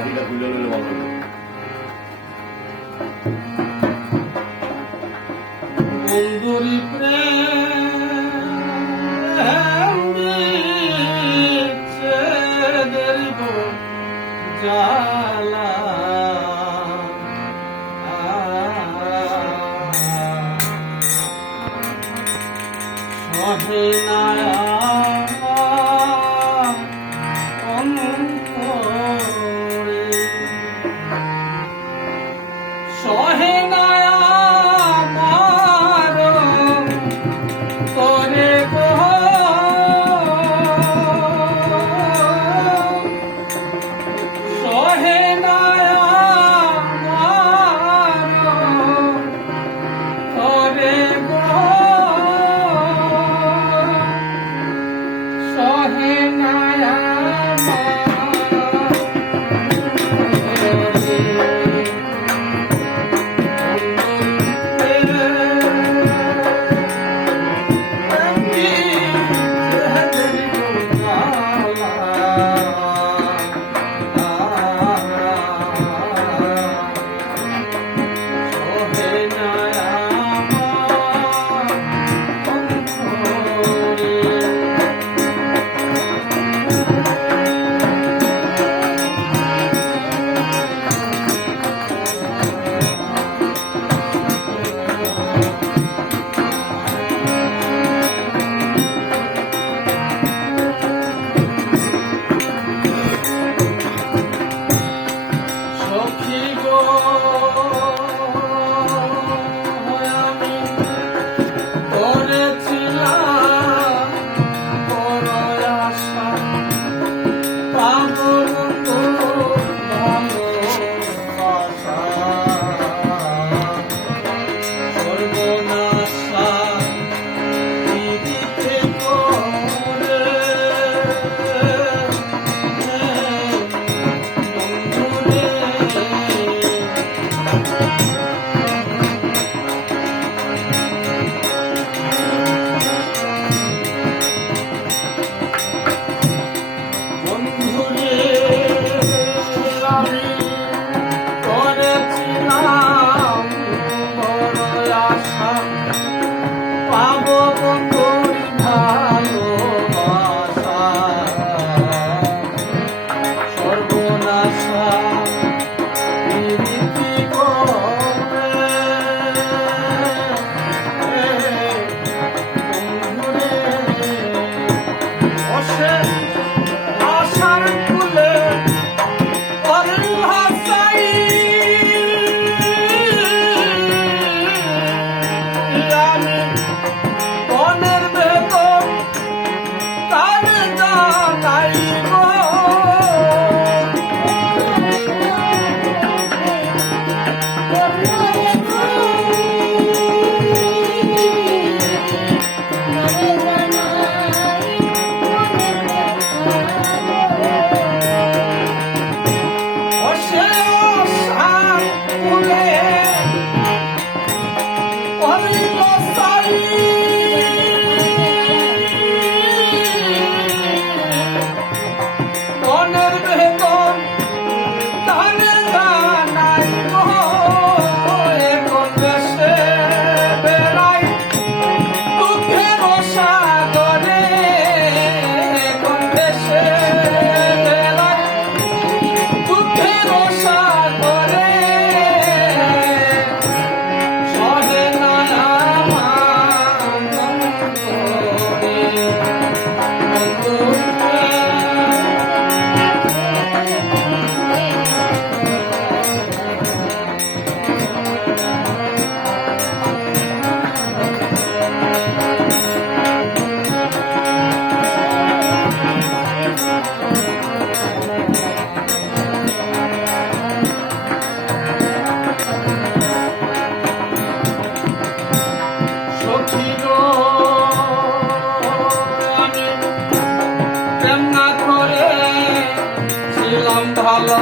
শাড়িটা খুলে নিলে ভালো হবে বন্ধুরি প্রেম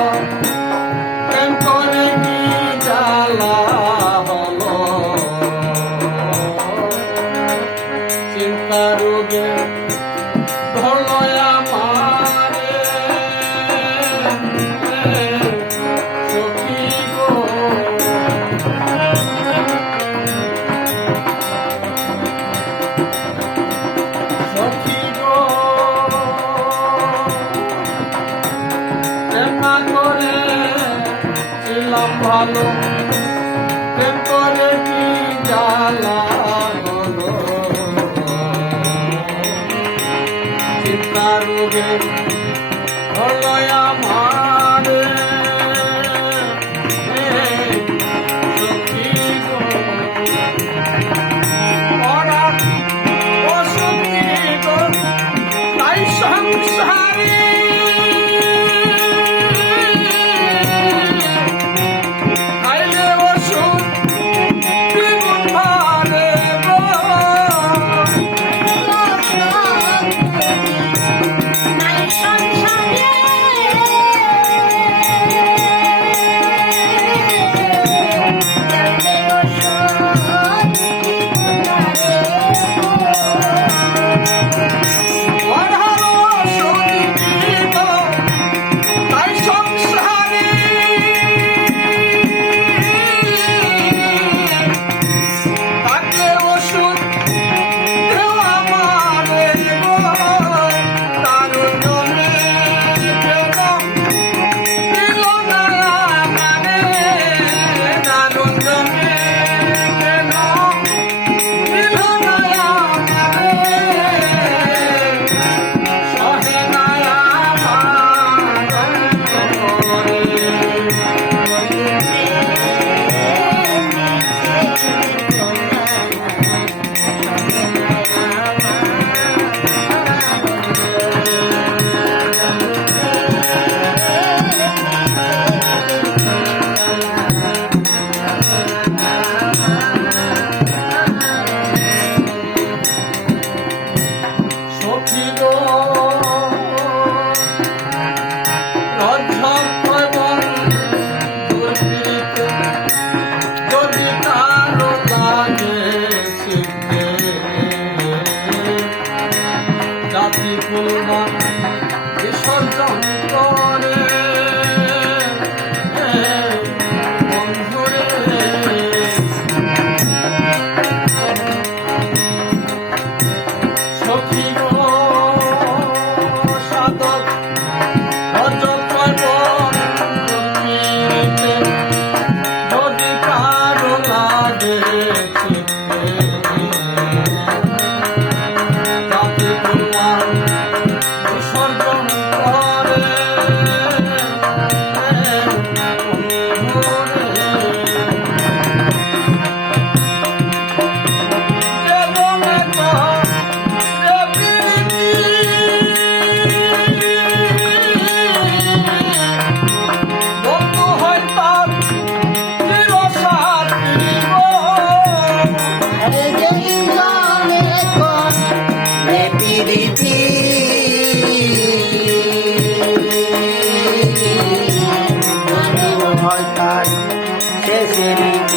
Lord. চিন্তার রোগে আমার Thank you.